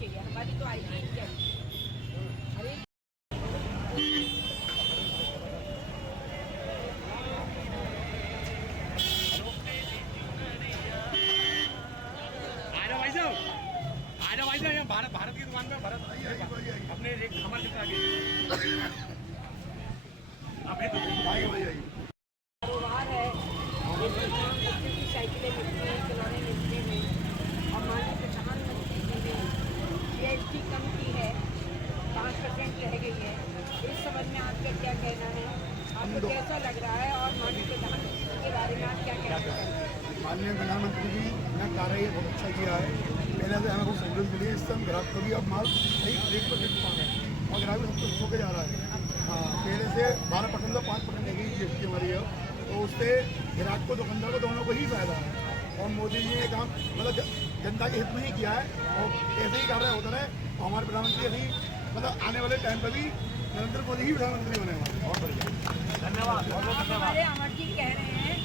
चाहिए, हमारी तो आएगी ही चाहिए। अरे भाई साहब यहाँ भारत की दुकान पे भारत अपने एक हमारे कितना आगे कारोबार है, बच्चों की साइकिलें मिलती हैं, खिलौने मिलते हैं और माननीय प्रधानमंत्री जी ने GST कम की है, 5% रह गई है। इस संबंध में आपका क्या कहना है, आपको कैसा लग रहा है और माननीय प्रधानमंत्री जी के बारे में आप क्या कहना चाहते हैं? माननीय प्रधानमंत्री जी ने कार्य बहुत अच्छा किया है। पहले से हमें बहुत सहूलियत मिली है, इससे हम ग्राहक को भी अब माल सही रेट पर मिल पा रहे हैं और ग्राहक भी सब कुछ होकर जा रहा है। हाँ, पहले से 12% से 5% रह गई GST हमारी है, तो उससे ग्राहक को दुकानदार को दोनों को ही फायदा है। और मोदी जी ने काम मतलब जनता के हित में ही किया है और ऐसे ही कार्य होता रहे। हमारे प्रधानमंत्री अभी मतलब आने वाले टाइम पर भी नरेंद्र मोदी ही प्रधानमंत्री बने हुए हैं। बहुत बढ़िया, धन्यवाद। हमारे अमर जी कह रहे हैं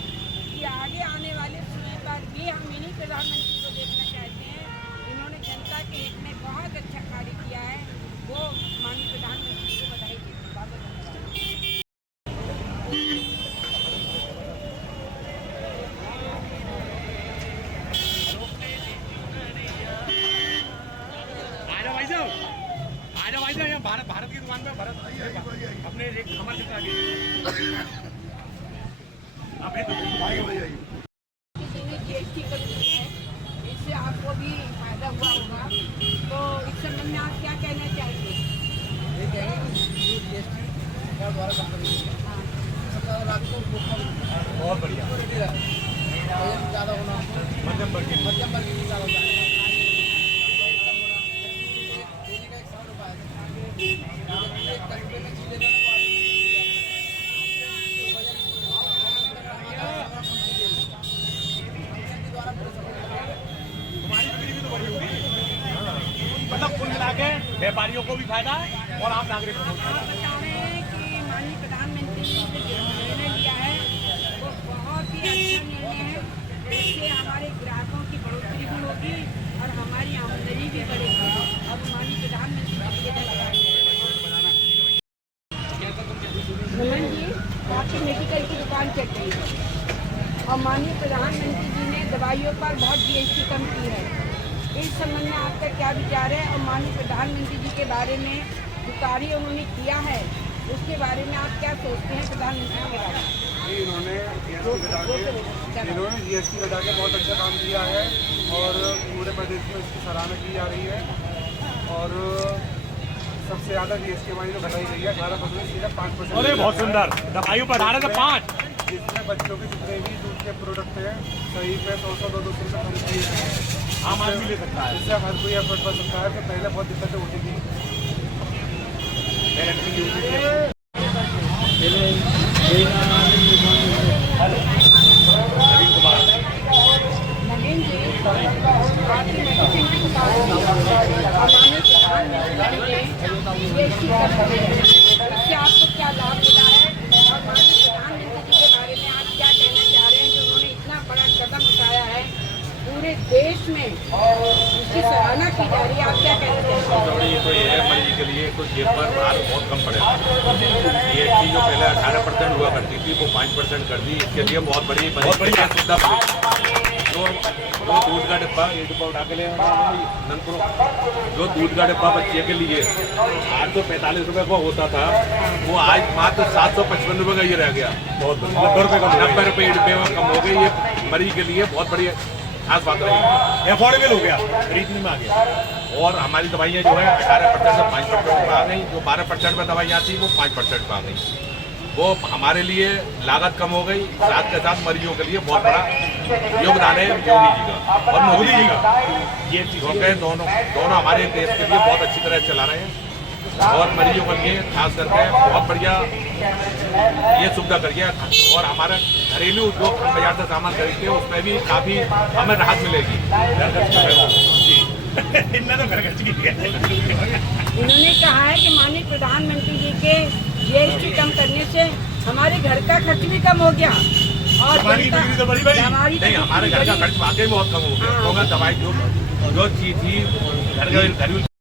कि आगे आने वाले समय पर भी हम इन्हीं प्रधानमंत्री को देखना चाहते हैं। इन्होंने जनता के हित में बहुत अच्छा कार्य किया है, वो माननीय प्रधानमंत्री को बधाई देती हूँ। बहुत बहुत भाई साहब यहाँ भारत की दुकान पे भारत अपने एक हमारे कितना आगे किसी ने GST कर दी है, इससे आपको भी फायदा हुआ होगा, तो इस संबंध में आप क्या कहना चाहेंगे? ये कहेंगे कि GST सरकार द्वारा कम कर दी है। हाँ, सबसे ज़्यादा लागत तो बहुत बढ़िया ज़्यादा होना, मध्यम वर्ग मध्यम वर्ग की ज़्यादा होता है। डेली का 100 रुपये है, एक घंटे में चीज़ लेना तुम्हारी बिक्री भी तो बड़ी होगी, मतलब कुल मिला के व्यापारियों को भी फायदा है और आम नागरिक को भी आप बता रहे हैं कि माननीय प्रधानमंत्री जी ने जो निर्णय लिया है वो बहुत ही अच्छा निर्णय है। इससे हमारे ग्राहकों की बढ़ोतरी भी होगी और हमारी आमदनी भी बढ़ेगी। अब माननीय प्रधानमंत्री जी ये लगाएंगे। नमन जी, आपकी मेडिकल की दुकान चल रही है और माननीय प्रधानमंत्री जी ने दवाइयों पर बहुत GST कम की है। इस संबंध में आपका क्या विचार है और माननीय प्रधानमंत्री जी के बारे में जो कार्य उन्होंने किया है उसके बारे में आप क्या सोचते हैं प्रधानमंत्री के बारे में? इन्होंने GST घटा के बहुत अच्छा काम किया है और पूरे प्रदेश में इसकी सराहना की जा रही है। और सबसे ज़्यादा GST हमारी जो घटाई गई है 18% सीधा 5%। अरे बहुत सुंदर, दवाइयों पर 18 से 5, जिसमें बच्चों के जितने भी दूध के प्रोडक्ट हैं सही पे 100-200 रुपये कम किए हैं। आम आदमी ले सकता है। इससे हर कोई एफर्ट कर सकता है। तो पहले बहुत दिक्कतें होती थी। नवीन जी, आपकी मेडिसिन की दुकान है और माननीय प्रधानमंत्री जी ने GST कम की है, इससे आपको क्या लाभ मिला है और माननीय प्रधानमंत्री जी के बारे में आप क्या कहना चाह रहे हैं कि उन्होंने इतना बड़ा कदम उठाया है पूरे देश में उसकी सराहना की जा रही है, आप क्या कहना चाहते हैं? ये तो ये है मरीज के लिए तो जेब पर भार बहुत कम पड़ेगा। GST जो पहले 18% हुआ करती थी वो 5% कर दी, इसके लिए बहुत बड़ी सुविधा पड़ी। जो दूध का डिब्बा, ये डिब्बा उठा के ले जो दूध का डिब्बा बच्चे के लिए आज तो 45 रुपये का होता था, वो आज मात्र 755 रुपये का ये रह गया। बहुत 90 रुपये डिब्बे में कम हो गई। ये मरीज के लिए बहुत बड़ी खास बात रही, अफोर्डेबल हो गया, खरीदने में आ गया। और हमारी दवाइयाँ जो है 18% से 5% पर आ गई। जो 12% में दवाइयाँ थी वो 5% पर आ गई। वो हमारे लिए लागत कम हो गई, साथ के साथ मरीजों के लिए बहुत बड़ा योगदान है योगी जी का और मोदी जी का। ये क्योंकि दोनों हमारे देश के लिए बहुत अच्छी तरह चला रहे हैं और मरीजों के लिए खास करके बहुत बढ़िया ये सुविधा करिए। और हमारा घरेलू जो बाजार से सामान खरीदते हैं उसमें भी काफ़ी हमें राहत मिलेगी। इन्होंने कहा है कि माननीय प्रधानमंत्री जी के GST कम करने से हमारे घर का खर्च भी कम हो गया और हमारी बिक्री तो बड़ी बड़ी नहीं, हमारे घर का खर्च वाकई बहुत कम हो गया। दवाई जो चीज थी घर